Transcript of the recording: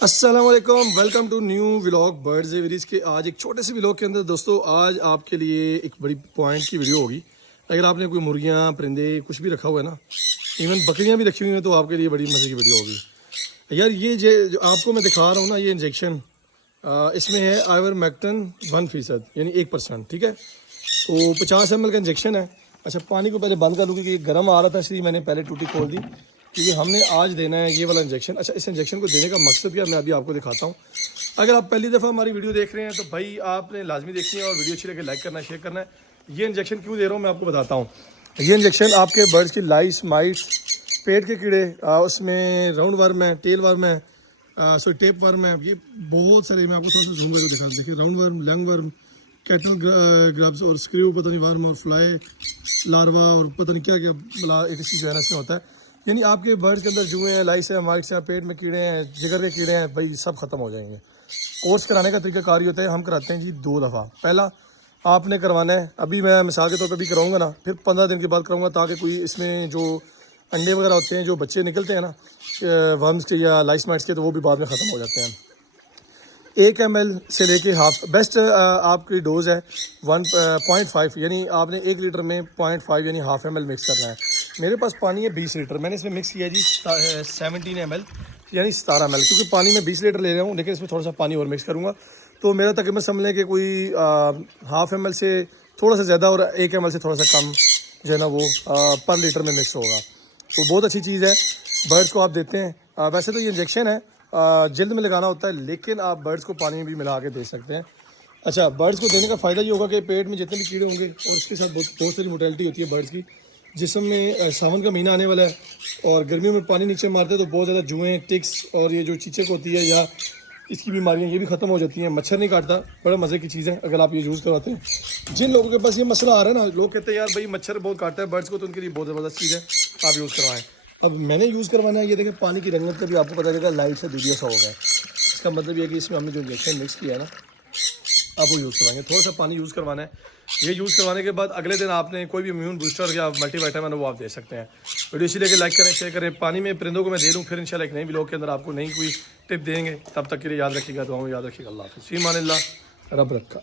السلام علیکم، welcome to new vlog birds varieties کے آج ایک چھوٹے سے ولاگ کے اندر دوستو آج آپ کے لیے ایک بڑی پوائنٹ کی ویڈیو ہوگی۔ اگر آپ نے کوئی مرغیاں پرندے کچھ بھی رکھا ہوا ہے نا، ایون بکریاں بھی رکھی ہوئی ہیں، تو آپ کے لیے بڑی مزے کی ویڈیو ہوگی یار۔ یہ جو آپ کو میں دکھا رہا ہوں نا، یہ انجیکشن اس میں ہے آئیور میکٹن 1% یعنی 1%، ٹھیک ہے۔ تو 50 ml کا انجیکشن ہے۔ اچھا، پانی کو پہلے بند کر دوں کیونکہ یہ گرم آ رہا تھا، اس لیے میں نے پہلے ٹوٹی کھول دی کیونکہ ہم نے آج دینا ہے یہ والا انجیکشن۔ اچھا، اس انجیکشن کو دینے کا مقصد کیا، میں ابھی آپ کو دکھاتا ہوں۔ اگر آپ پہلی دفعہ ہماری ویڈیو دیکھ رہے ہیں تو بھائی آپ نے لازمی دیکھنی ہے اور ویڈیو اچھی لگے لائک کرنا ہے، شیئر کرنا ہے۔ یہ انجیکشن کیوں دے رہا ہوں میں آپ کو بتاتا ہوں۔ یہ انجیکشن آپ کے برڈز کی لائس، مائٹس، پیٹ کے کیڑے، اس میں راؤنڈ ورم ہے، ٹیل ورم ہے، ٹیپ ورم ہے، یہ بہت سارے، میں آپ کو تھوڑا سا زوم کر کے دکھا دوں۔ دیکھیے، راؤنڈ ورم، لینگ ورم، کیٹل گربز اور اسکریو پتہ نہیں ورم اور فلائی لاروا اور پتہ نہیں کیا کیا ایٹسی جو ہے نا اس میں ہوتا ہے۔ یعنی آپ کے برڈز کے اندر جوئیں ہیں، لائس ہیں، مائٹس ہیں، پیٹ میں کیڑے ہیں، جگر کے کیڑے ہیں، بھائی سب ختم ہو جائیں گے۔ کورس کرانے کا طریقہ کار یہ ہوتا ہے، ہم کراتے ہیں جی 2 دفعہ۔ پہلا آپ نے کروانا ہے، ابھی میں مثال کے طور پہ بھی کراؤں گا نا، پھر 15 دن کے بعد کراؤں گا تاکہ کوئی اس میں جو انڈے وغیرہ ہوتے ہیں، جو بچے نکلتے ہیں نا ورمز کے یا لائس مائٹس کے، تو وہ بھی بعد میں ختم ہو جاتے ہیں۔ 1 ml سے لے کے ہاف، بیسٹ آپ کی ڈوز ہے 1.5، یعنی آپ نے 1 لیٹر میں 0.5 یعنی ہاف ml مکس کرنا ہے۔ میرے پاس پانی ہے 20 لیٹر، میں نے اس میں مکس کیا جی 17 ml یعنی 17 ml، کیونکہ پانی میں 20 لیٹر لے رہا ہوں، لیکن اس میں تھوڑا سا پانی اور مکس کروں گا تو میرا تقریباً سمجھ لیں کہ کوئی ہاف ml سے تھوڑا سا زیادہ اور 1 ml سے تھوڑا سا کم جو ہے نا وہ پر لیٹر میں مکس ہوگا۔ تو بہت اچھی چیز ہے، برڈس کو آپ دیتے ہیں۔ ویسے تو یہ انجیکشن ہے، جلد میں لگانا ہوتا ہے، لیکن آپ برڈس کو پانی میں بھی ملا کے دے سکتے ہیں۔ اچھا، برڈس کو دینے کا فائدہ یہ ہوگا کہ پیٹ میں جتنے بھی کیڑے ہوں گے، اور اس کے ساتھ بہت ساری موٹیلٹی ہوتی ہے برڈس کی، جسم میں ساون کا مہینہ آنے والا ہے اور گرمیوں میں پانی نیچے مارتے ہیں تو بہت زیادہ جوئیں، ٹکس اور یہ جو چیچک ہوتی ہے یا اس کی بیماریاں یہ بھی ختم ہو جاتی ہیں۔ مچھر نہیں کاٹتا، بڑا مزے کی چیز ہے اگر آپ یہ یوز کرواتے ہیں۔ جن لوگوں کے پاس یہ مسئلہ آ رہا ہے نا، لوگ کہتے ہیں یار بھائی مچھر بہت کاٹتا ہے برڈس کو، تو ان کے لیے بہت زبردست چیز ہے، آپ یوز کروائیں۔ اب میں نے یوز کروانا ہے، یہ دیکھیں پانی کی رنگت کا بھی آپ کو پتہ چلے گا، لائٹ سے دودھیا سا ہوگا۔ اس کا مطلب یہ ہے کہ اس میں ہم نے جو انجیکشن مکس کیا ہے نا، آپ وہ یوز کروائیں گے۔ تھوڑا سا پانی یوز کروانا ہے۔ یہ یوز کروانے کے بعد اگلے دن آپ نے کوئی بھی امیون بوسٹر یا ملٹی وائٹامن وہ آپ دے سکتے ہیں۔ ویڈیو اسی لے کے لائک کریں، شیئر کریں۔ پانی میں پرندوں کو میں دے دوں، پھر انشاءاللہ ایک نئی ولاگ کے اندر آپ کو نئی کوئی ٹپ دیں گے۔ تب تک کے لیے یاد رکھیے گا، دعاؤں میں یاد رکھیے گا۔ اللہ حافظ، فی امان اللہ، رب رکھا۔